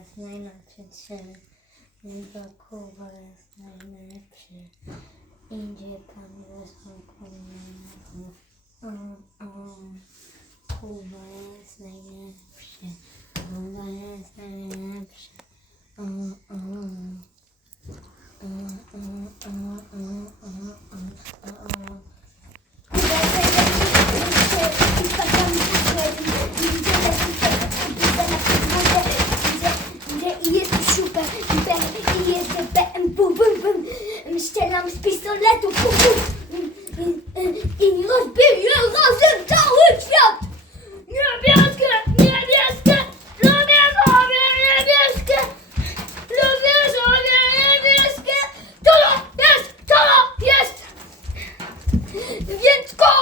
jest najlepszy, um, um, um. Kuba jest najlepszy. Strzelam z pistoletu, bum, bum. I rozbiję razem cały świat. Niebieskie, niebieskie, lubię sobie niebieskie. Lubię sobie niebieskie. To jest, to jest. Więc kocham